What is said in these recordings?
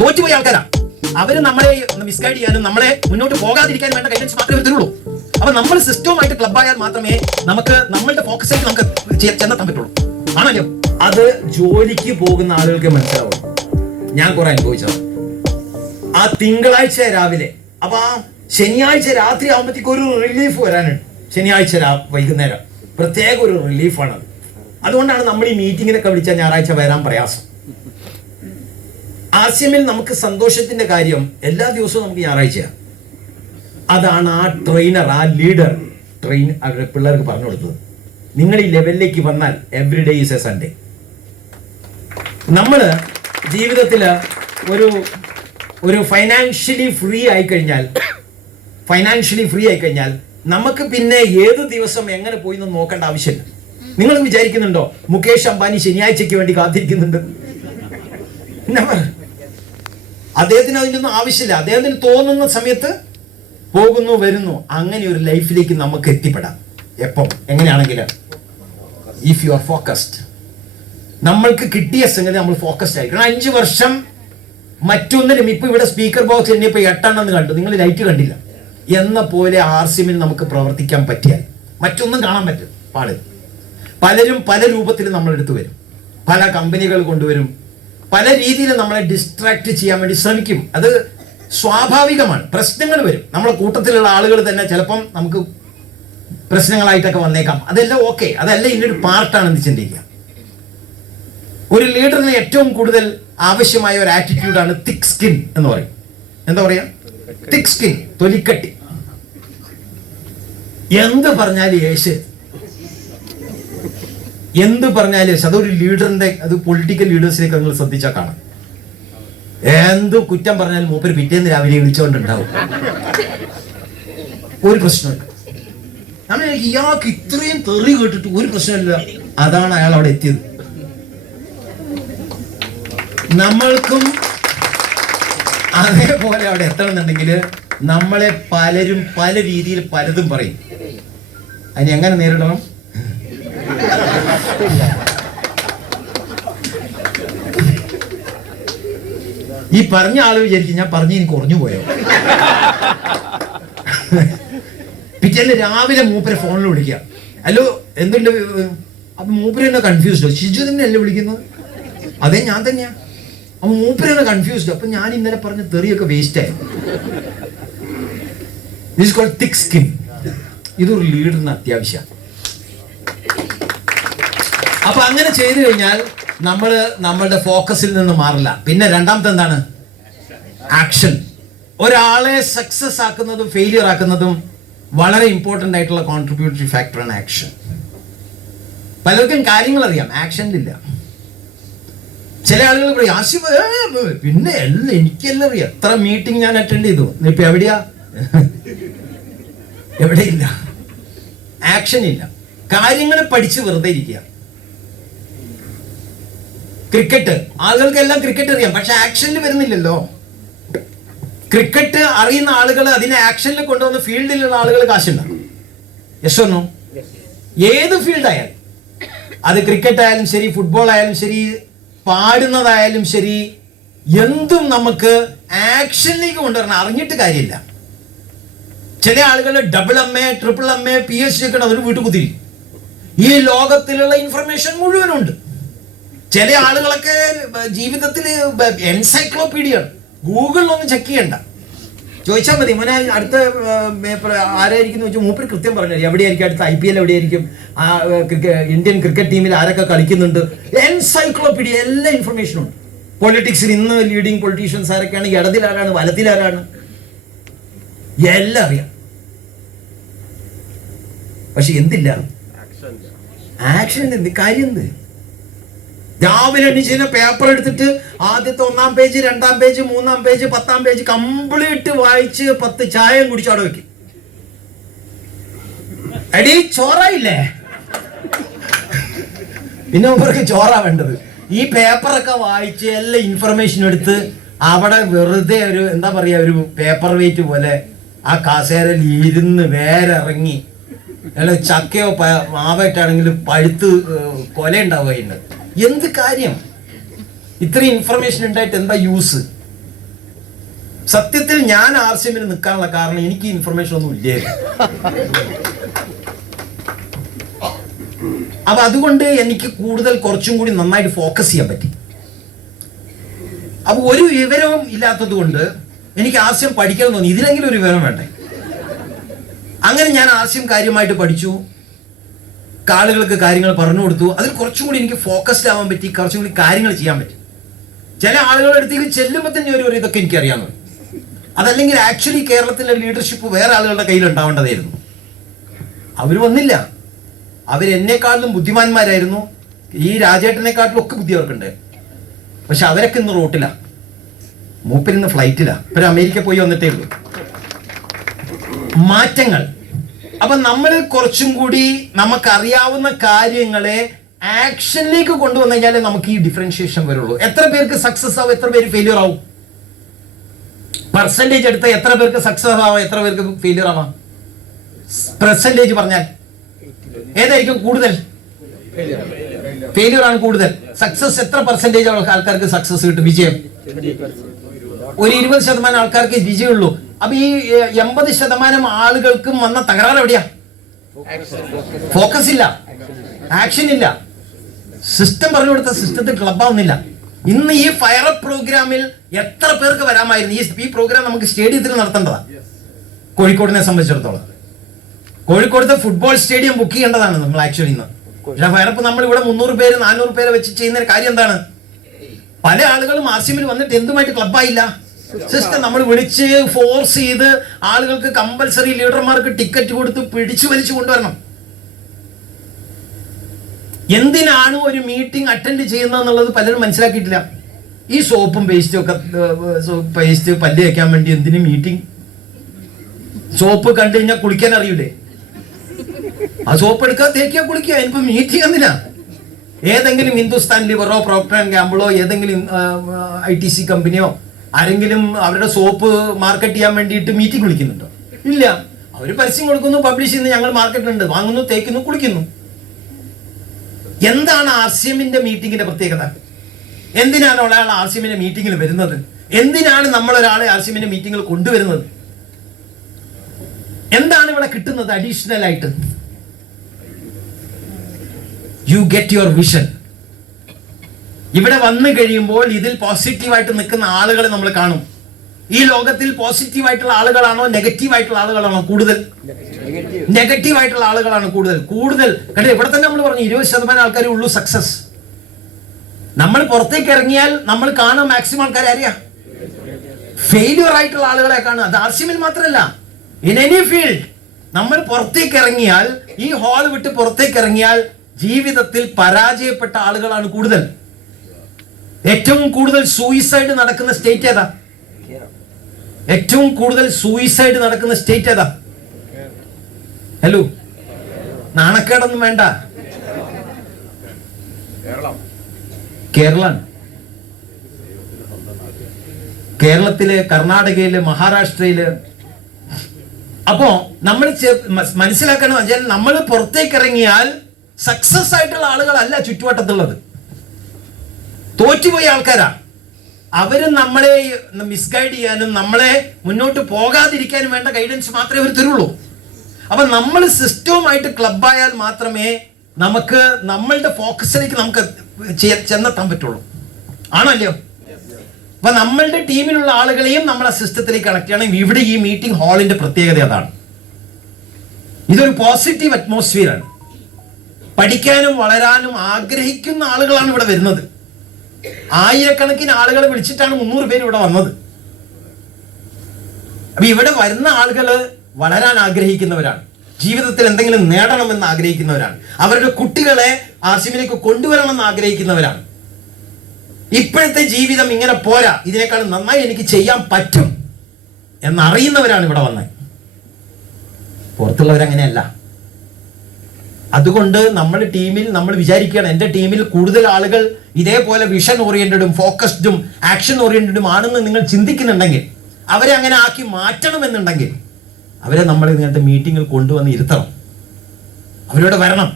തോറ്റുപോയ ആൾക്കാരാണ് അവര്. നമ്മളെ മിസ്ഗൈഡ് ചെയ്യാനും നമ്മളെ മുന്നോട്ട് പോകാതിരിക്കാനും വേണ്ട ഗൈഡൻസ് മാത്രമേ തരുള്ളൂ. അപ്പൊ നമ്മൾ സിസ്റ്റവുമായിട്ട് ക്ലബായാൽ മാത്രമേ നമുക്ക് നമ്മളുടെ ഫോക്കസിലേക്ക് നമുക്ക് ചെന്നെത്താൻ പറ്റുള്ളൂ. ആണല്ലോ, അത് ജോലിക്ക് പോകുന്ന ആളുകൾക്ക് മനസ്സിലാവും. ഞാൻ കുറെ അനുഭവിച്ചത് ആ തിങ്കളാഴ്ച രാവിലെ, അപ്പൊ ആ ശനിയാഴ്ച രാത്രി ആകുമ്പോഴത്തേക്ക് ഒരു റിലീഫ് വരാനുണ്ട്. ശനിയാഴ്ച വൈകുന്നേരം പ്രത്യേക ഒരു റിലീഫാണത്. അതുകൊണ്ടാണ് നമ്മൾ ഈ മീറ്റിങ്ങിനൊക്കെ വിളിച്ചാൽ ഞായറാഴ്ച വരാൻ പ്രയാസം. ആസ്യമിൽ നമുക്ക് സന്തോഷത്തിന്റെ കാര്യം എല്ലാ ദിവസവും നമുക്ക് ഞായറാഴ്ചയാണ്. അതാണ് ആ ട്രെയിനർ, ആ ലീഡർ അവരുടെ പിള്ളേർക്ക് പറഞ്ഞു കൊടുത്തത്. നിങ്ങൾ ഈ ലെവലിലേക്ക് വന്നാൽ every day is A Sunday. നമ്മൾ ജീവിതത്തിൽ ഒരു ഫൈനാൻഷ്യലി ഫ്രീ ആയിക്കഴിഞ്ഞാൽ നമുക്ക് പിന്നെ ഏത് ദിവസം എങ്ങനെ പോയി എന്ന് നോക്കേണ്ട ആവശ്യമില്ല. നിങ്ങൾ വിചാരിക്കുന്നുണ്ടോ മുകേഷ് അംബാനി ശനിയാഴ്ചയ്ക്ക് വേണ്ടി കാത്തിരിക്കുന്നുണ്ട്? അദ്ദേഹത്തിന് അതിൻ്റെ ഒന്നും ആവശ്യമില്ല. അദ്ദേഹത്തിന് തോന്നുന്ന സമയത്ത് പോകുന്നു, വരുന്നു. അങ്ങനെ ഒരു ലൈഫിലേക്ക് നമുക്ക് എത്തിപ്പെടാം. എപ്പം എങ്ങനെയാണെങ്കിൽ ഇഫ് യു ആർ ഫോക്കസ്ഡ്. നമ്മൾക്ക് കിട്ടിയ സംഗതി നമ്മൾ ഫോക്കസ്ഡ് ആയിരിക്കണം. 5 വർഷം മറ്റൊന്നിനും, ഇപ്പൊ ഇവിടെ സ്പീക്കർ ബോക്സ് എണ്ണിയപ്പോൾ 8 കണ്ടു, നിങ്ങൾ ലൈറ്റ് കണ്ടില്ല എന്ന പോലെ ആർസിമിൽ നമുക്ക് പ്രവർത്തിക്കാൻ പറ്റിയാൽ മറ്റൊന്നും കാണാൻ പറ്റും പാടില്ല. പലരും പല രൂപത്തിൽ നമ്മളെടുത്ത് വരും, പല കമ്പനികൾ കൊണ്ടുവരും, പല രീതിയിൽ നമ്മളെ ഡിസ്ട്രാക്ട് ചെയ്യാൻ വേണ്ടി ശ്രമിക്കും. അത് സ്വാഭാവികമാണ്. പ്രശ്നങ്ങൾ വരും. നമ്മളെ കൂട്ടത്തിലുള്ള ആളുകൾ തന്നെ ചിലപ്പം നമുക്ക് പ്രശ്നങ്ങളായിട്ടൊക്കെ വന്നേക്കാം. അതെല്ലാം ഓക്കെ, അതല്ല ഇതിൻ്റെ പാർട്ടാണെന്ന് ചിന്തിക്കുക. ഒരു ലീഡറിന് ഏറ്റവും കൂടുതൽ ആവശ്യമായ ഒരു ആറ്റിറ്റ്യൂഡാണ് തിക്ക് സ്കിൻ എന്ന് പറയും. എന്താ പറയാ? തിക്ക് സ്കിൻ, തൊലിക്കട്ടി. എന്ത് പറഞ്ഞാലും യേശ്, എന്ത് പറഞ്ഞാലും അതൊരു ലീഡറിന്റെ, അത് പൊളിറ്റിക്കൽ ലീഡേഴ്സിലേക്ക് നിങ്ങൾ ശ്രദ്ധിച്ചാൽ കാണാം. എന്ത് കുറ്റം പറഞ്ഞാലും മൂപ്പര് പിറ്റേന്ന് രാവിലെ വിളിച്ചുകൊണ്ടുണ്ടാവും. ഒരു പ്രശ്നമില്ല. ഇയാൾക്ക് ഇത്രയും തെറി കേട്ടിട്ട് ഒരു പ്രശ്നമില്ല. അതാണ് അയാൾ അവിടെ എത്തിയത്. നമ്മൾക്കും അതേപോലെ അവിടെ എത്തണമെന്നുണ്ടെങ്കിൽ നമ്മളെ പലരും പല രീതിയിൽ പലതും പറയും. അതിന് എങ്ങനെ നേരിടണം? ഈ പറഞ്ഞ ആള് വിചാരിക്കും ഞാൻ പറഞ്ഞ് എനിക്ക് കുറഞ്ഞു പോയോ. പിറ്റേന്ന് രാവിലെ മൂപ്പരെ ഫോണിൽ വിളിക്കുക, ഹലോ എന്തുണ്ട്? അപ്പൊ മൂപ്പര് തന്നെ കൺഫ്യൂസ്ഡ്. ഷിജു തന്നെയല്ലേ വിളിക്കുന്നത്? അതെ ഞാൻ തന്നെയാ. അപ്പൊ മൂപ്പര് തന്നെ കൺഫ്യൂസ്ഡ്. അപ്പൊ ഞാൻ ഇന്നലെ പറഞ്ഞ തെറിയൊക്കെ വേസ്റ്റ് ആയി. This is called thick skin. ഇതൊരു ലീഡറിന് അത്യാവശ്യമാണ്. അപ്പൊ അങ്ങനെ ചെയ്തു കഴിഞ്ഞാൽ നമ്മളുടെ ഫോക്കസിൽ നിന്ന് മാറില്ല. പിന്നെ രണ്ടാമത്തെ എന്താണ്? ആക്ഷൻ. ഒരാളെ സക്സസ് ആക്കുന്നതും ഫെയിലിയർ ആക്കുന്നതും വളരെ ഇമ്പോർട്ടൻ്റ് ആയിട്ടുള്ള കോൺട്രിബ്യൂട്ടറി ഫാക്ടറാണ് ആക്ഷൻ. പലർക്കും കാര്യങ്ങൾ അറിയാം, ആക്ഷനിലില്ല. ചില ആളുകൾ പറയും ആശിഫ് പിന്നെ എനിക്കെല്ലാം അറിയാം, എത്ര മീറ്റിംഗ് ഞാൻ അറ്റൻഡ് ചെയ്തു, ഇപ്പൊ എവിടെയാ? എവിടെയില്ല, ആക്ഷൻ ഇല്ല. കാര്യങ്ങൾ പഠിച്ച് വെറുതെ ഇരിക്കുക. ക്രിക്കറ്റ്, ആളുകൾക്കെല്ലാം ക്രിക്കറ്റ് അറിയാം, പക്ഷെ ആക്ഷനിൽ വരുന്നില്ലല്ലോ. ക്രിക്കറ്റ് അറിയുന്ന ആളുകൾ അതിനെ ആക്ഷനിൽ കൊണ്ടുവന്ന് ഫീൽഡിലുള്ള ആളുകൾ കാശുണ്ടാവും. Yes or no? ഏത് ഫീൽഡായാലും, അത് ക്രിക്കറ്റ് ആയാലും ശരി, ഫുട്ബോൾ ആയാലും ശരി, പാടുന്നതായാലും ശരി, എന്തും നമുക്ക് ആക്ഷനിലേക്ക് കൊണ്ടുവരണം. അറിഞ്ഞിട്ട് കാര്യമില്ല. ചില ആളുകൾ double MA, triple MA, PhD ഒക്കെ അതൊരു വീട്ടിൽ കുത്തിരി. ഈ ലോകത്തിലുള്ള ഇൻഫർമേഷൻ മുഴുവനുണ്ട്. ചില ആളുകളൊക്കെ ജീവിതത്തിൽ എൻസൈക്ലോപീഡിയ, ഗൂഗിളിലൊന്നും ചെക്ക് ചെയ്യണ്ട, ചോദിച്ചാൽ മതി. മോനെ അടുത്ത ആരായിരിക്കും എന്ന് വെച്ചാൽ മൂപ്പര് കൃത്യം പറഞ്ഞു എവിടെയായിരിക്കും അടുത്ത IPL എവിടെയായിരിക്കും, ആ ഇന്ത്യൻ ക്രിക്കറ്റ് ടീമിൽ ആരൊക്കെ കളിക്കുന്നുണ്ട്, എൻസൈക്ലോപീഡിയ, എല്ലാ ഇൻഫർമേഷനും ഉണ്ട്. പൊളിറ്റിക്സിൽ ഇന്ന് ലീഡിങ് പൊളിറ്റീഷ്യൻസ് ആരൊക്കെയാണ്, ഇടതിലാരാണ്, വലത്തിലാരാണ്, എല്ലാം അറിയാം. പക്ഷെ എന്തില്ല? ആക്ഷൻ. എന്ത് കാര്യം? എന്ത്? രാവിലെ എണീച്ച് പേപ്പർ എടുത്തിട്ട് ആദ്യത്തെ 1-ാം page, 2-ാം page, 3-ാം page, 10-ാം page complete വായിച്ച് 10 ചായയും കുടിച്ചവിടെ വെക്കും. എടീ ചോറായില്ലേ? പിന്നെ അവർക്ക് ചോറാ വേണ്ടത്. ഈ പേപ്പറൊക്കെ വായിച്ച് എല്ലാ ഇൻഫർമേഷനും എടുത്ത് അവിടെ വെറുതെ ഒരു എന്താ പറയാ, ഒരു പേപ്പർ വെയിറ്റ് പോലെ ആ കാസേരയിൽ ഇരുന്ന് വേരിറങ്ങി, അല്ല ചക്കയോ മാവായിട്ടാണെങ്കിലും പഴുത്ത് കൊല ഉണ്ടാവുകയുണ്ട്. എന്ത് കാര്യം? ഇത്രയും ഇൻഫർമേഷൻ ഉണ്ടായിട്ട് എന്താ യൂസ്? സത്യത്തിൽ ഞാൻ RCMൽ നിൽക്കാനുള്ള കാരണം എനിക്ക് ഇൻഫർമേഷൻ ഒന്നും ഇല്ലേ. അപ്പൊ അതുകൊണ്ട് എനിക്ക് കൂടുതൽ കുറച്ചും കൂടി നന്നായിട്ട് ഫോക്കസ് ചെയ്യാൻ പറ്റി. അപ്പൊ ഒരു വിവരവും ഇല്ലാത്തത് കൊണ്ട് എനിക്ക് RCM പഠിക്കാൻ തോന്നി, ഇതിലെങ്കിലും ഒരു വിവരം വേണ്ടേ. അങ്ങനെ ഞാൻ RCM കാര്യമായിട്ട് പഠിച്ചു, ആളുകൾക്ക് കാര്യങ്ങൾ പറഞ്ഞു കൊടുത്തു. അതിൽ കുറച്ചും കൂടി എനിക്ക് ഫോക്കസ്ഡ് ആവാൻ പറ്റി, കുറച്ചും കൂടി കാര്യങ്ങൾ ചെയ്യാൻ പറ്റി. ചില ആളുകളുടെ അടുത്തേക്ക് ചെല്ലുമ്പോൾ തന്നെ ഒരു ഇതൊക്കെ എനിക്കറിയാമെന്ന്. അതല്ലെങ്കിൽ ആക്ച്വലി കേരളത്തിലെ ലീഡർഷിപ്പ് വേറെ ആളുകളുടെ കയ്യിൽ ഉണ്ടാവേണ്ടതായിരുന്നു. അവർ വന്നില്ല. അവരെന്നെക്കാട്ടിലും ബുദ്ധിമാന്മാരായിരുന്നു. ഈ രാജേട്ടനെക്കാട്ടിലും ഒക്കെ ബുദ്ധി അവർക്കുണ്ട്. പക്ഷെ അവരൊക്കെ ഇന്ന് റോട്ടിലാണ്, മൂപ്പരിന്ന് ഫ്ലൈറ്റിലാണ്. ഇപ്പം അമേരിക്ക പോയി വന്നിട്ടേ ഉള്ളൂ. മാറ്റങ്ങൾ. അപ്പൊ നമ്മൾ കുറച്ചും കൂടി നമുക്കറിയാവുന്ന കാര്യങ്ങളെ ആക്ഷനിലേക്ക് കൊണ്ടുവന്നു കഴിഞ്ഞാലേ നമുക്ക് ഈ ഡിഫറൻഷിയേഷൻ വരുള്ളൂ. എത്ര പേർക്ക് സക്സസ് ആവും, എത്ര പേര് ഫെയിലിയർ ആവും? പെർസെന്റേജ് എടുത്ത എത്ര പേർക്ക് സക്സസ് ആവാം, എത്ര പേർക്ക് ഫെയിലിയർ ആവാം? പെർസെന്റേജ് പറഞ്ഞാൽ ഏതായിരിക്കും കൂടുതൽ? ഫെയിലിയർ ആണ് കൂടുതൽ. സക്സസ് എത്ര പെർസെന്റേജ് ആൾക്കാർക്ക് സക്സസ് കിട്ടും, വിജയം? ഒരു 20% ആൾക്കാർക്ക് വിജയമുള്ളൂ. അപ്പൊ ഈ 80% ആളുകൾക്കും വന്ന തകരാറ് എവിടെയാ? ഫോക്കസ് ഇല്ല, ആക്ഷൻ ഇല്ല. സിസ്റ്റം പറഞ്ഞു കൊടുത്ത സിസ്റ്റത്തിൽ ക്ലബാവുന്നില്ല. ഇന്ന് ഈ ഫയർ അപ്പ് പ്രോഗ്രാമിൽ എത്ര പേർക്ക് വരാമായിരുന്നു? ഈ പ്രോഗ്രാം നമുക്ക് സ്റ്റേഡിയത്തിൽ നടത്തേണ്ടതാ. കോഴിക്കോടിനെ സംബന്ധിച്ചിടത്തോളം കോഴിക്കോടത്തെ ഫുട്ബോൾ സ്റ്റേഡിയം ബുക്ക് ചെയ്യേണ്ടതാണ് നമ്മൾ ആക്ച്വലി ഇന്ന്. പക്ഷേ ഫയർ അപ്പ് നമ്മൾ ഇവിടെ 300 പേര് 400 പേരെ വെച്ച് ചെയ്യുന്ന കാര്യം എന്താണ്? പല ആളുകളും RCMൽ വന്നിട്ട് എന്തുമായിട്ട് ക്ലബായില്ല. സിസ്റ്റം നമ്മൾ വിളിച്ച് ഫോഴ്സ് ചെയ്ത് ആളുകൾക്ക് കമ്പൽസറി ലീഡർമാർക്ക് ടിക്കറ്റ് കൊടുത്ത് പിടിച്ചു വലിച്ചു കൊണ്ടുവരണം. എന്തിനാണ് ഒരു മീറ്റിംഗ് അറ്റൻഡ് ചെയ്യുന്നത് എന്നുള്ളത് പലരും മനസ്സിലാക്കിയിട്ടില്ല. ഈ സോപ്പും പേസ്റ്റും ഒക്കെ, പേസ്റ്റ് പല്ല് വയ്ക്കാൻ വേണ്ടി എന്തിനു മീറ്റിംഗ്? സോപ്പ് കണ്ടു കഴിഞ്ഞാൽ കുളിക്കാൻ അറിയൂലേ? ആ സോപ്പ് എടുക്കാൻ തേക്കിയാ കുളിക്കുക. ഇനിയിപ്പോ മീറ്റിംഗ് എന്തിനാ? ഏതെങ്കിലും ഹിന്ദുസ്ഥാൻ ലിവറോ പ്രോക്ടർ ആൻഡ് ഗാംബിളോ ഏതെങ്കിലും ITC കമ്പനിയോ ആരെങ്കിലും അവരുടെ സോപ്പ് മാർക്കറ്റ് ചെയ്യാൻ വേണ്ടിയിട്ട് മീറ്റിംഗ് വിളിക്കുന്നുണ്ടോ? ഇല്ല. അവർ പരസ്യം കൊടുക്കുന്നു, പബ്ലിഷ് ചെയ്യുന്നു, ഞങ്ങൾ മാർക്കറ്റിലുണ്ട്, വാങ്ങുന്നു, തേക്കുന്നു, കുളിക്കുന്നു. എന്താണ് RCMന്റെ മീറ്റിംഗിന്റെ പ്രത്യേകത? എന്തിനാണ് ഒരാൾ RCMന്റെ മീറ്റിംഗിൽ വരുന്നത്? എന്തിനാണ് നമ്മൾ ഒരാളെ RCMന്റെ മീറ്റിംഗിൽ കൊണ്ടുവരുന്നത്? എന്താണ് ഇവിടെ കിട്ടുന്നത് അഡീഷണൽ ആയിട്ട്? You get your vision. ഇവിടെ വന്നു കഴിയുമ്പോൾ ഇതിൽ പോസിറ്റീവായിട്ട് നിൽക്കുന്ന ആളുകളെ നമ്മൾ കാണും. ഈ ലോകത്തിൽ പോസിറ്റീവായിട്ടുള്ള ആളുകളാണോ നെഗറ്റീവ് ആയിട്ടുള്ള ആളുകളാണോ കൂടുതൽ? നെഗറ്റീവ് ആയിട്ടുള്ള ആളുകളാണ് കൂടുതൽ. കണ്ടേ, ഇവിടെ തന്നെ നമ്മൾ പറഞ്ഞു 20% ആൾക്കാരേ ഉള്ളൂ സക്സസ്. നമ്മൾ പുറത്തേക്ക് ഇറങ്ങിയാൽ നമ്മൾ കാണാൻ മാക്സിമം ആൾക്കാരെ അറിയാ ഫെയിലിയർ ആയിട്ടുള്ള ആളുകളെ കാണുക. അത് RCMൽ മാത്രമല്ല, ഇൻ എനി ഫീൽഡ് നമ്മൾ പുറത്തേക്ക് ഇറങ്ങിയാൽ, ഈ ഹാൾ വിട്ട് പുറത്തേക്ക് ഇറങ്ങിയാൽ ജീവിതത്തിൽ പരാജയപ്പെട്ട ആളുകളാണ് കൂടുതൽ. ഏറ്റവും കൂടുതൽ സൂയിസൈഡ് നടക്കുന്ന സ്റ്റേറ്റ് ഏതാ? ഏറ്റവും കൂടുതൽ സൂയിസൈഡ് നടക്കുന്ന സ്റ്റേറ്റ് ഏതാ? ഹലോ, നാണക്കേടൊന്നും വേണ്ട. കേരളം. കേരളത്തില്, കർണാടകയില്, മഹാരാഷ്ട്രയില്. അപ്പോ നമ്മൾ മനസ്സിലാക്കണം വെച്ചാൽ നമ്മൾ പുറത്തേക്ക് ഇറങ്ങിയാൽ സക്സസ് ആയിട്ടുള്ള ആളുകളല്ല ചുറ്റുവട്ടത്തുള്ളത്, തോറ്റുപോയ ആൾക്കാരാ. അവര് നമ്മളെ മിസ്ഗൈഡ് ചെയ്യാനും നമ്മളെ മുന്നോട്ട് പോകാതിരിക്കാനും വേണ്ട ഗൈഡൻസ് മാത്രമേ അവർ തരുള്ളൂ. അപ്പൊ നമ്മൾ സിസ്റ്റവുമായിട്ട് ക്ലബായാൽ മാത്രമേ നമുക്ക് നമ്മളുടെ ഫോക്കസിലേക്ക് നമുക്ക് ചെന്നെത്താൻ പറ്റുള്ളൂ. ആണല്ലോ? അപ്പൊ നമ്മളുടെ ടീമിലുള്ള ആളുകളെയും നമ്മളെ സിസ്റ്റത്തിലേക്ക് കണക്ട് ചെയ്യണം. ഇവിടെ ഈ മീറ്റിംഗ് ഹാളിന്റെ പ്രത്യേകത അതാണ്. ഇതൊരു പോസിറ്റീവ് അറ്റ്മോസ്ഫിയർ ആണ്. പഠിക്കാനും വളരാനും ആഗ്രഹിക്കുന്ന ആളുകളാണ് ഇവിടെ വരുന്നത്. ആയിരക്കണക്കിന് ആളുകളെ വിളിച്ചിട്ടാണ് 300 പേര് ഇവിടെ വന്നത്. അപ്പൊ ഇവിടെ വരുന്ന ആളുകള് വളരാൻ ആഗ്രഹിക്കുന്നവരാണ്, ജീവിതത്തിൽ എന്തെങ്കിലും നേടണമെന്ന് ആഗ്രഹിക്കുന്നവരാണ്, അവരുടെ കുട്ടികളെ RCMലേക്ക് കൊണ്ടുവരണമെന്ന് ആഗ്രഹിക്കുന്നവരാണ്. ഇപ്പോഴത്തെ ജീവിതം ഇങ്ങനെ പോരാ, ഇതിനേക്കാൾ നന്നായി എനിക്ക് ചെയ്യാൻ പറ്റും എന്നറിയുന്നവരാണ് ഇവിടെ വന്നത്. പുറത്തുള്ളവരങ്ങനെയല്ല. അതുകൊണ്ട് നമ്മുടെ ടീമിൽ നമ്മൾ വിചാരിക്കുകയാണ്, എൻ്റെ ടീമിൽ കൂടുതൽ ആളുകൾ ഇതേപോലെ വിഷൻ ഓറിയന്റഡും ഫോക്കസ്ഡും ആക്ഷൻ ഓറിയന്റഡും ആണെന്ന് നിങ്ങൾ ചിന്തിക്കുന്നുണ്ടെങ്കിൽ, അവരെ അങ്ങനെ ആക്കി മാറ്റണമെന്നുണ്ടെങ്കിൽ അവരെ നമ്മൾ ഇങ്ങനത്തെ മീറ്റിങ്ങിൽ കൊണ്ടുവന്ന് ഇരുത്തണം. അവരോട് വരണം.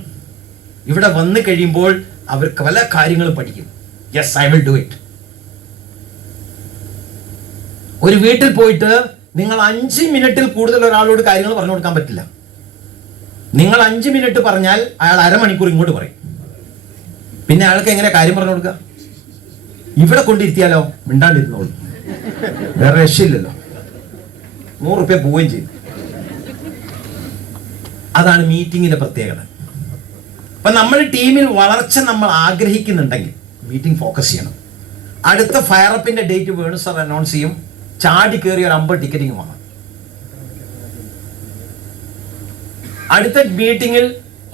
ഇവിടെ വന്നു കഴിയുമ്പോൾ അവർക്ക് പല കാര്യങ്ങളും പഠിക്കും. Yes, I will do it. ഒരു വീട്ടിൽ പോയിട്ട് നിങ്ങൾ 5 മിനിറ്റിൽ കൂടുതൽ ഒരാളോട് കാര്യങ്ങൾ പറഞ്ഞു കൊടുക്കാൻ പറ്റില്ല. നിങ്ങൾ 5 മിനിറ്റ് പറഞ്ഞാൽ അയാൾ അരമണിക്കൂർ ഇങ്ങോട്ട് പറയും. പിന്നെ അയാൾക്ക് എങ്ങനെ കാര്യം പറഞ്ഞു കൊടുക്കുക? ഇവിടെ കൊണ്ടിരുത്തിയാലോ മിണ്ടാണ്ടിരുന്നോളൂ, വേറെ രക്ഷയില്ലല്ലോ, 100 രൂപ പോവുകയും ചെയ്യും. അതാണ് മീറ്റിങ്ങിന്റെ പ്രത്യേകത. അപ്പൊ നമ്മൾ ടീമിൽ വളർച്ച നമ്മൾ ആഗ്രഹിക്കുന്നുണ്ടെങ്കിൽ മീറ്റിംഗ് ഫോക്കസ് ചെയ്യണം. അടുത്ത ഫയറപ്പിന്റെ ഡേറ്റ് വേണു സാർ അനൗൺസ് ചെയ്യും. ചാടി കയറി ഒരു 50 ടിക്കറ്റിംഗ് വാങ്ങാം. അടുത്ത മീറ്റിംഗിൽ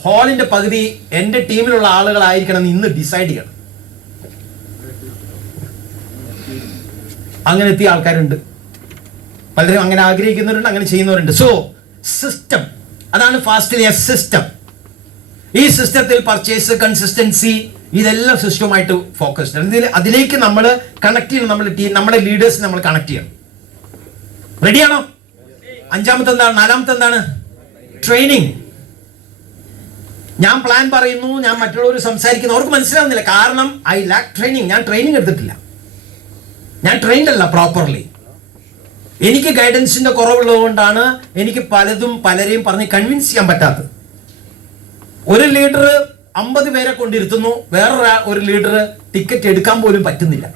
ഹാളിന്റെ പകുതി എന്റെ ടീമിലുള്ള ആളുകളായിരിക്കണം എന്ന് ഇന്ന് ഡിസൈഡ് ചെയ്യണം. അങ്ങനെ എത്തിയ ആൾക്കാരുണ്ട്, പലരും അങ്ങനെ ആഗ്രഹിക്കുന്നവരുണ്ട്, അങ്ങനെ ചെയ്യുന്നവരുണ്ട്. സോ സിസ്റ്റം, അതാണ് ഫാസ്റ്റിലെ സിസ്റ്റം. ഈ സിസ്റ്റത്തിൽ പർച്ചേസ്, കൺസിസ്റ്റൻസി, ഇതെല്ലാം സിസ്റ്റവുമായിട്ട് ഫോക്കസ്ഡ്. അതിലേക്ക് നമ്മൾ കണക്ട് ചെയ്യണം. നമ്മുടെ ലീഡേഴ്സ് നമ്മൾ കണക്ട് ചെയ്യണം. റെഡിയാണോ? 5-ാമത്തെ എന്താണ്? 4-ാമത്തെ എന്താണ്? ട്രെയിനിങ്. ഞാൻ പ്ലാൻ പറയുന്നു, ഞാൻ മറ്റുള്ളവർ സംസാരിക്കുന്നു, അവർക്ക് മനസ്സിലാവുന്നില്ല. കാരണം ഐ ലാക്ക് ട്രെയിനിങ്. ഞാൻ ട്രെയിനിങ് എടുത്തിട്ടില്ല, ഞാൻ ട്രെയിൻഡ് അല്ല പ്രോപ്പർലി. എനിക്ക് ഗൈഡൻസിന്റെ കുറവുള്ളത് കൊണ്ടാണ് എനിക്ക് പലരെയും പറഞ്ഞ് കൺവിൻസ് ചെയ്യാൻ പറ്റാത്തത്. ഒരു ലീഡർ 50 പേരെ കൊണ്ടിരുത്തുന്നു, വേറൊരു ലീഡർ ടിക്കറ്റ് എടുക്കാൻ പോലും പറ്റുന്നില്ല,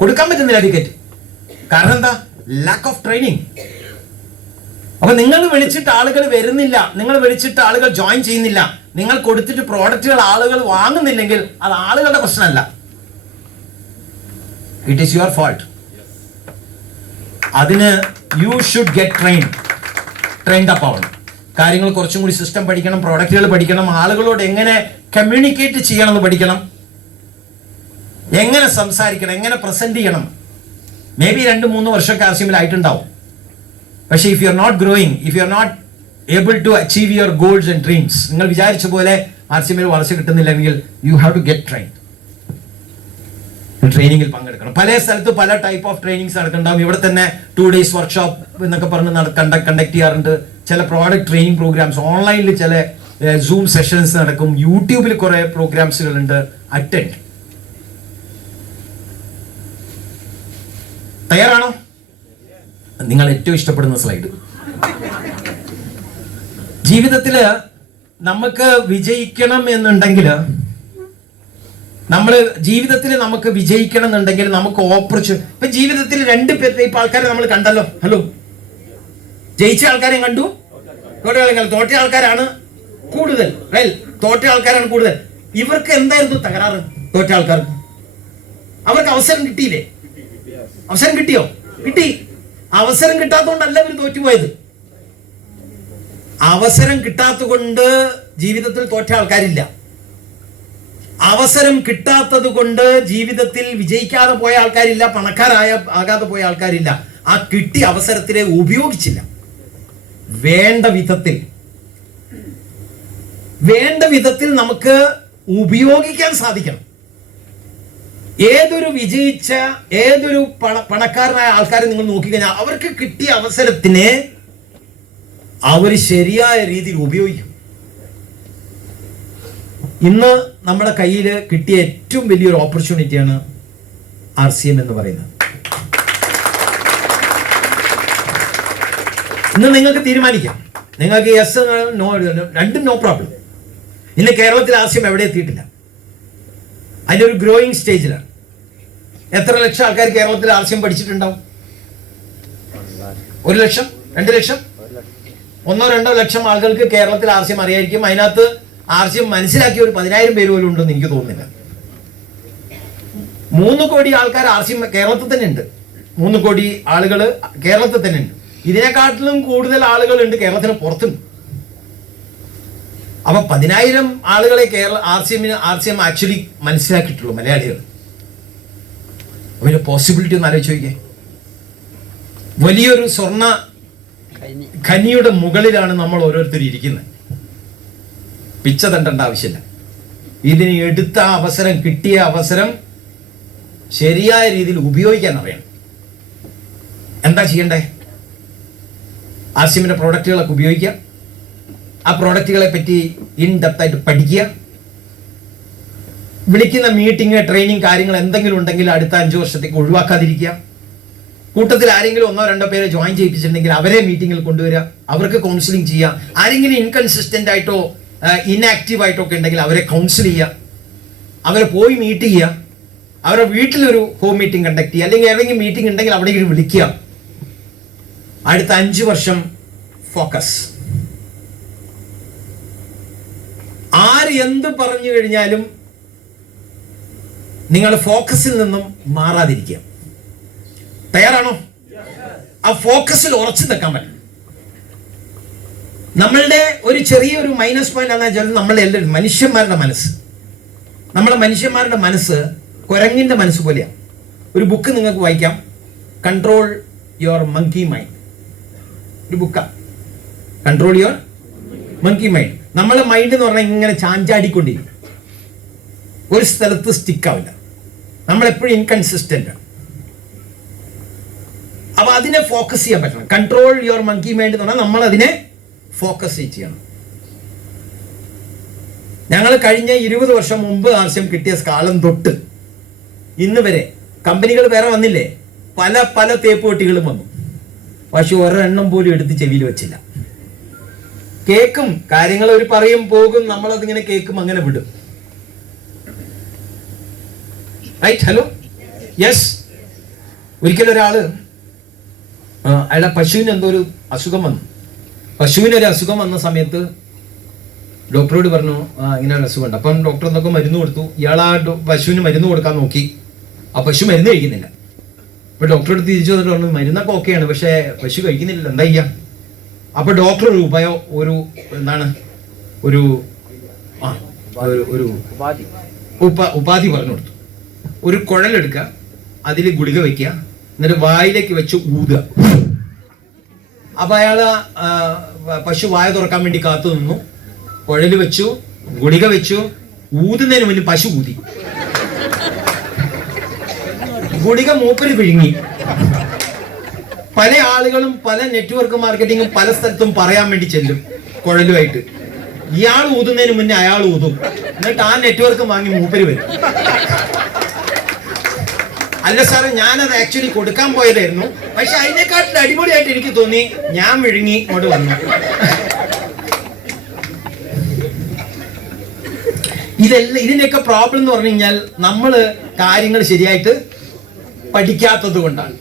കൊടുക്കാൻ പറ്റുന്നില്ല ടിക്കറ്റ്. കാരണം എന്താ? Lack of training. അപ്പൊ നിങ്ങൾ വിളിച്ചിട്ട് ആളുകൾ വരുന്നില്ല, നിങ്ങൾ വിളിച്ചിട്ട് ആളുകൾ ജോയിൻ ചെയ്യുന്നില്ല, നിങ്ങൾ കൊടുത്തിട്ട് പ്രോഡക്റ്റുകൾ ആളുകൾ വാങ്ങുന്നില്ലെങ്കിൽ അത് ആളുകളുടെ പ്രശ്നമല്ല, ഇറ്റ് ഈസ് യുവർ ഫാൾട്ട്. അതിന് you should get trained up ആവണം. കാര്യങ്ങൾ കുറച്ചും കൂടി സിസ്റ്റം പഠിക്കണം, പ്രോഡക്റ്റുകൾ പഠിക്കണം, ആളുകളോട് എങ്ങനെ കമ്മ്യൂണിക്കേറ്റ് ചെയ്യണം എന്ന് പഠിക്കണം, എങ്ങനെ സംസാരിക്കണം, എങ്ങനെ പ്രസന്റ് ചെയ്യണം. മേ ബി 2-3 വർഷമൊക്കെ ആവശ്യമില്ലായിട്ടുണ്ടാവും. പക്ഷേ if you are not growing, if you are not able to achieve your goals and dreams, നിങ്ങൾ വിചാരിച്ച പോലെ RCMൽ വളർച്ച കിട്ടുന്നില്ലെങ്കിൽ you have to get trained. ട്രെയിനിങ്ങിൽ പങ്കെടുക്കണം. പല സ്ഥലത്ത് പല ടൈപ്പ് ഓഫ് ട്രെയിനിങ്സ് നടക്കുന്നുണ്ടാവും. ഇവിടെ തന്നെ 2 days വർക്ക്ഷോപ്പ് എന്നൊക്കെ പറഞ്ഞ് കണ്ടക്ട് ചെയ്യാറുണ്ട്. ചില പ്രോഡക്റ്റ് ട്രെയിനിങ് പ്രോഗ്രാംസ് ഓൺലൈനിൽ, ചില സൂം സെഷൻസ് നടക്കും. യൂട്യൂബിൽ കുറെ പ്രോഗ്രാംസുകളുണ്ട്. അറ്റൻഡ്. തയ്യാറാണോ? നിങ്ങൾ ഏറ്റവും ഇഷ്ടപ്പെടുന്ന സ്ലൈഡ്. ജീവിതത്തില് നമുക്ക് വിജയിക്കണം എന്നുണ്ടെങ്കിൽ, നമുക്ക് വിജയിക്കണം എന്നുണ്ടെങ്കിൽ നമുക്ക് ഓപ്പർച്യൂണിറ്റി. ഇപ്പൊ ജീവിതത്തിൽ 2 ടൈപ്പ് ആൾക്കാരെ നമ്മൾ കണ്ടല്ലോ. ഹലോ, ജയിച്ച ആൾക്കാരെ കണ്ടു, തോറ്റ ആൾക്കാരാണ് കൂടുതൽ. തോറ്റ ആൾക്കാരാണ് കൂടുതൽ. ഇവർക്ക് എന്തായിരുന്നു തകരാറ്? തോറ്റ ആൾക്കാർക്ക് അവർക്ക് അവസരം കിട്ടിയില്ലേ? അവസരം കിട്ടിയോ? കിട്ടി. അവസരം കിട്ടാത്തതുകൊണ്ടല്ല ഇവർ തോറ്റുപോയത്. അവസരം കിട്ടാത്തതുകൊണ്ട് ജീവിതത്തിൽ തോറ്റ ആൾക്കാരില്ല. അവസരം കിട്ടാത്തത് കൊണ്ട് ജീവിതത്തിൽ വിജയിക്കാതെ പോയ ആൾക്കാരില്ല, ആകാതെ പോയ ആൾക്കാരില്ല. ആ കിട്ടിയ അവസരത്തിനെ ഉപയോഗിച്ചില്ല. വേണ്ട വിധത്തിൽ നമുക്ക് ഉപയോഗിക്കാൻ സാധിക്കണം. ഏതൊരു പണക്കാരനായ ആൾക്കാരെ നിങ്ങൾ നോക്കിക്കഴിഞ്ഞാൽ അവർക്ക് കിട്ടിയ അവസരത്തിനെ അവർ ശരിയായ രീതിയിൽ ഉപയോഗിക്കും. ഇന്ന് നമ്മുടെ കയ്യിൽ കിട്ടിയ ഏറ്റവും വലിയൊരു ഓപ്പർച്യൂണിറ്റിയാണ് RCM എന്ന് പറയുന്നത്. ഇന്ന് നിങ്ങൾക്ക് തീരുമാനിക്കാം, നിങ്ങൾക്ക് യെസ് നോ, രണ്ടും നോ പ്രോബ്ലം. ഇന്ന് കേരളത്തിൽ RCM എവിടെ എത്തിയിട്ടില്ല, അതിൻ്റെ ഒരു ഗ്രോയിങ് സ്റ്റേജിലാണ്. എത്ര ലക്ഷം ആൾക്കാർ കേരളത്തിൽ RCM പഠിച്ചിട്ടുണ്ടാവും? 1 ലക്ഷം, 2 ലക്ഷം, 1-2 ലക്ഷം ആളുകൾക്ക് കേരളത്തിൽ RCM അറിയായിരിക്കും. അതിനകത്ത് RCM മനസ്സിലാക്കിയ ഒരു 10,000 പേര് പോലും ഉണ്ടെന്ന് എനിക്ക് തോന്നുന്നില്ല. 3 കോടി ആൾക്കാർ RCM കേരളത്തിൽ തന്നെ ഉണ്ട്. 3 കോടി ആളുകൾ കേരളത്തിൽ തന്നെ ഉണ്ട്. ഇതിനെക്കാട്ടിലും കൂടുതൽ ആളുകളുണ്ട് കേരളത്തിന് പുറത്തുണ്ട്. അപ്പൊ 10,000 ആളുകളെ RCM ആക്ച്വലി മനസ്സിലാക്കിയിട്ടുള്ളൂ മലയാളികൾ. അവരുടെ പോസിബിലിറ്റി ഒന്ന് ആലോചിച്ച് നോക്കിയേ. വലിയൊരു സ്വർണ്ണ ഖനിയുടെ മുകളിലാണ് നമ്മൾ ഓരോരുത്തരും ഇരിക്കുന്നത്. പിച്ച തണ്ടേണ്ട ആവശ്യമില്ല. ഇതിന് എടുത്ത അവസരം, കിട്ടിയ അവസരം ശരിയായ രീതിയിൽ ഉപയോഗിക്കാൻ അറിയണം. എന്താ ചെയ്യണ്ടേ? RCMന്റെ പ്രോഡക്റ്റുകളൊക്കെ ഉപയോഗിക്കുക, ആ പ്രോഡക്റ്റുകളെ പറ്റി ഇൻ ഡെപ്ത് ആയിട്ട് പഠിക്കുക, വിളിക്കുന്ന മീറ്റിംഗ്, ട്രെയിനിങ് കാര്യങ്ങൾ എന്തെങ്കിലും ഉണ്ടെങ്കിൽ അടുത്ത 5 വർഷത്തേക്ക് ഒഴിവാക്കാതിരിക്കുക. കൂട്ടത്തിൽ ആരെങ്കിലും 1-2 പേരെ ജോയിൻ ചെയ്യിപ്പിച്ചിട്ടുണ്ടെങ്കിൽ അവരെ മീറ്റിങ്ങിൽ കൊണ്ടുവരിക, അവർക്ക് കൗൺസിലിംഗ് ചെയ്യുക. ആരെങ്കിലും ഇൻകൺസിസ്റ്റന്റ് ആയിട്ടോ ഇൻആക്റ്റീവ് ആയിട്ടോ ഒക്കെ ഉണ്ടെങ്കിൽ അവരെ കൗൺസിൽ ചെയ്യുക, അവരെ പോയി മീറ്റ് ചെയ്യുക, അവരുടെ വീട്ടിലൊരു ഹോം മീറ്റിംഗ് കണ്ടക്ട് ചെയ്യുക, അല്ലെങ്കിൽ ഏതെങ്കിലും മീറ്റിംഗ് ഉണ്ടെങ്കിൽ അവിടെ വിളിക്കുക. അടുത്ത 5 വർഷം ഫോക്കസ്. ആര് എന്ത് പറഞ്ഞു കഴിഞ്ഞാലും നിങ്ങൾ ഫോക്കസിൽ നിന്നും മാറാതിരിക്കുക. തയ്യാറാണോ? ആ ഫോക്കസിൽ ഉറച്ചു നിൽക്കാൻ പറ്റും. നമ്മളുടെ ഒരു ചെറിയൊരു മൈനസ് പോയിന്റ് എന്താ വെച്ചാൽ നമ്മളെല്ലാവരും മനുഷ്യന്മാരുടെ മനസ്സ് കുരങ്ങിന്റെ മനസ്സ് പോലെയാണ്. ഒരു ബുക്ക് നിങ്ങൾക്ക് വായിക്കാം, കൺട്രോൾ യുവർ മങ്കി മൈൻഡ്. ഒരു ബുക്കാ, കൺട്രോൾ യുവർ മങ്കി മൈൻഡ്. നമ്മളെ മൈൻഡ് എന്ന് പറഞ്ഞാൽ ഇങ്ങനെ ചാഞ്ചാടിക്കൊണ്ടിരിക്കും, ഒരു സ്ഥലത്ത് സ്റ്റിക്ക് ആവില്ല. നമ്മളെപ്പോഴും ഇൻകൺസിസ്റ്റന്റ് ആണ്. അപ്പൊ അതിനെ ഫോക്കസ് ചെയ്യാൻ പറ്റണം. കൺട്രോൾ യുവർ മങ്കി മൈൻഡ് എന്ന് പറഞ്ഞാൽ നമ്മൾ അതിനെ ഫോക്കസ് ചെയ്യണം. ഞങ്ങൾ കഴിഞ്ഞ 20 വർഷം മുമ്പ് ആവശ്യം കിട്ടിയ കാലം തൊട്ട് ഇന്ന് വരെ കമ്പനികൾ വേറെ വന്നില്ലേ, പല തേപ്പ് പെട്ടികളും വന്നു. പക്ഷെ ഒരെണ്ണം പോലും എടുത്ത് ചെവിയിൽ വെച്ചില്ല. കേൾക്കും, കാര്യങ്ങൾ ഒരു പറയും പോകും, നമ്മളതിങ്ങനെ കേൾക്കും, അങ്ങനെ വിടും. റൈറ്റ്? Hello, yes. ഒരിക്കലും ഒരാള് അയാളുടെ പശുവിന് എന്തോ ഒരു അസുഖം വന്നു. പശുവിനൊരു അസുഖം വന്ന സമയത്ത് ഡോക്ടറോട് പറഞ്ഞു ഇങ്ങനെ ഒരു അസുഖമുണ്ട്. അപ്പം ഡോക്ടർ എന്തൊക്കെ മരുന്ന് കൊടുത്തു. ഇയാൾ ആ പശുവിന് മരുന്ന് കൊടുക്കാൻ നോക്കി, ആ പശു മരുന്ന് കഴിക്കുന്നില്ല. അപ്പൊ ഡോക്ടറോട് തിരിച്ചു വന്നിട്ട് പറഞ്ഞു മരുന്നൊക്കെ ഓക്കെയാണ്, പക്ഷെ പശു കഴിക്കുന്നില്ല, എന്താ ചെയ്യാ? അപ്പൊ ഡോക്ടർ ഒരു ഉപാധി പറഞ്ഞു കൊടുത്തു. ഒരു കുഴലെടുക്കുക, അതിൽ ഗുളിക വെക്കുക, എന്നിട്ട് വായിലേക്ക് വെച്ച് ഊതുക. അപ്പൊ അയാള് പശു വായ തുറക്കാൻ വേണ്ടി കാത്തു നിന്നു. കുഴല് വെച്ചു, ഗുളിക വെച്ചു, ഊതുന്നതിന് മുന്നിൽ പശു ഊതി. ഗുളിക മൂപ്പര് വിഴുങ്ങി. പല ആളുകളും പല നെറ്റ്വർക്ക് മാർക്കറ്റിങ്ങും പല സ്ഥലത്തും പറയാൻ വേണ്ടി ചെല്ലും കുഴലുമായിട്ട്. ഇയാൾ ഊതുന്നതിന് മുന്നേ അയാൾ ഊതും, എന്നിട്ട് ആ നെറ്റ്വർക്ക് വാങ്ങി മൂപ്പര് വരും. അല്ല സാറേ, ഞാനത് ആക്ച്വലി കൊടുക്കാൻ പോയതായിരുന്നു, പക്ഷെ അതിനെക്കാട്ടിൽ അടിപൊളിയായിട്ട് എനിക്ക് തോന്നി, ഞാൻ വിഴുങ്ങി ഇങ്ങോട്ട് വന്നു. ഇതിന്റെയൊക്കെ പ്രോബ്ലം എന്ന് പറഞ്ഞു കഴിഞ്ഞാൽ നമ്മള് കാര്യങ്ങൾ ശരിയായിട്ട് പഠിക്കാത്തത് കൊണ്ടാണ്.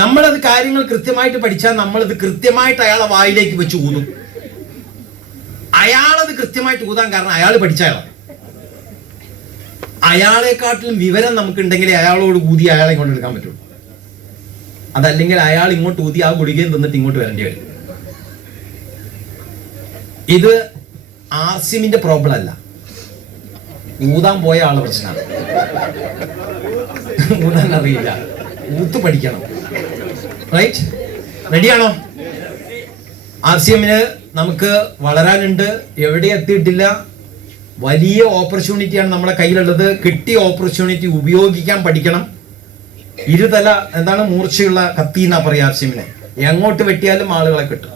നമ്മളത് കാര്യങ്ങൾ കൃത്യമായിട്ട് പഠിച്ചാൽ നമ്മളത് കൃത്യമായിട്ട് അയാളെ വായിലേക്ക് വെച്ച് ഊതും. അയാളത് കൃത്യമായിട്ട് ഊതാൻ കാരണം അയാൾ പഠിച്ച ആളാണ്. അയാളെക്കാട്ടിലും വിവരം നമുക്കുണ്ടെങ്കിലേ അയാളോട് ഊതി അയാളെ ഇങ്ങോട്ട് എടുക്കാൻ പറ്റുള്ളൂ. അതല്ലെങ്കിൽ അയാൾ ഇങ്ങോട്ട് ഊതി ആ ഗുളികയും തിന്നിട്ട് ഇങ്ങോട്ട് വരേണ്ടി വരും. ഇത് ആർസിമിന്റെ പ്രോബ്ലം അല്ല, ഊതാൻ പോയ ആളെ പ്രശ്നമാണ്. ഊതാൻ അറിയില്ല, ഊത്ത് പഠിക്കണം. റൈറ്റ്? റെഡിയാണോ? RCMന് നമുക്ക് വളരാനുണ്ട്, എവിടെ എത്തിയിട്ടില്ല. വലിയ ഓപ്പർച്യൂണിറ്റിയാണ് നമ്മുടെ കയ്യിലുള്ളത്. കിട്ടിയ ഓപ്പർച്യൂണിറ്റി ഉപയോഗിക്കാൻ പഠിക്കണം. ഇരുതല മൂർച്ചയുള്ള കത്തി എന്നാ പറയാ RCMനെ. എങ്ങോട്ട് വെട്ടിയാലും ആളുകളെ കിട്ടും.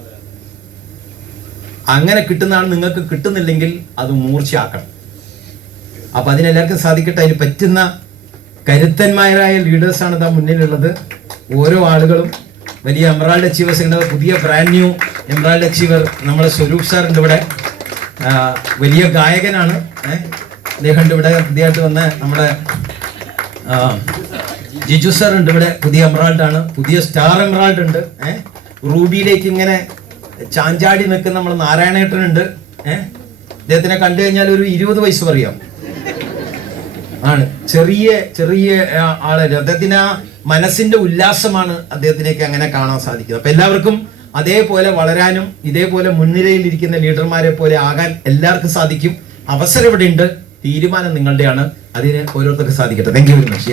അങ്ങനെ കിട്ടുന്നതാണ്. നിങ്ങൾക്ക് കിട്ടുന്നില്ലെങ്കിൽ അത് മൂർച്ചയാക്കണം. അപ്പൊ അതിനെല്ലാവർക്കും സാധിക്കട്ടെ. അതിന് പറ്റുന്ന കരുത്തന്മാരായ ലീഡേഴ്സാണ് ഇതാ മുന്നിലുള്ളത്. ഓരോ ആളുകളും വലിയ എമറാൾഡ് അച്ചീവേഴ്സ് ഉണ്ട്. പുതിയ ബ്രാൻഡ് ന്യൂ എമറാൾഡ് അച്ചീവർ നമ്മുടെ സ്വരൂപ് സാർ ഉണ്ട് ഇവിടെ. വലിയ ഗായകനാണ്. അദ്ദേഹം ഇവിടെ പുതിയതായിട്ട് വന്ന നമ്മുടെ ജിജു സാർ ഉണ്ട് ഇവിടെ, പുതിയ എമറാൾഡ് ആണ്. പുതിയ സ്റ്റാർ എമറാൾഡ് ഉണ്ട്. റൂബിയിലേക്ക് ഇങ്ങനെ ചാഞ്ചാടി നിൽക്കുന്ന നമ്മൾ നാരായണേട്ടനുണ്ട്. അദ്ദേഹത്തിനെ കണ്ടു കഴിഞ്ഞാൽ ഒരു 20 വയസ്സ് പറയാം ആണ്. ചെറിയ ആളല്ല. അദ്ദേഹത്തിന് ആ മനസ്സിന്റെ ഉല്ലാസമാണ് അദ്ദേഹത്തിനേക്ക് അങ്ങനെ കാണാൻ സാധിക്കുന്നത്. അപ്പൊ എല്ലാവർക്കും അതേപോലെ വളരാനും ഇതേപോലെ മുൻനിരയിൽ ഇരിക്കുന്ന ലീഡർമാരെ പോലെ ആകാൻ എല്ലാവർക്കും സാധിക്കും. അവസരം ഇവിടെ ഉണ്ട്, തീരുമാനം നിങ്ങളുടെയാണ്. അതിന് ഓരോരുത്തർക്കും സാധിക്കട്ടെ. Thank you very much.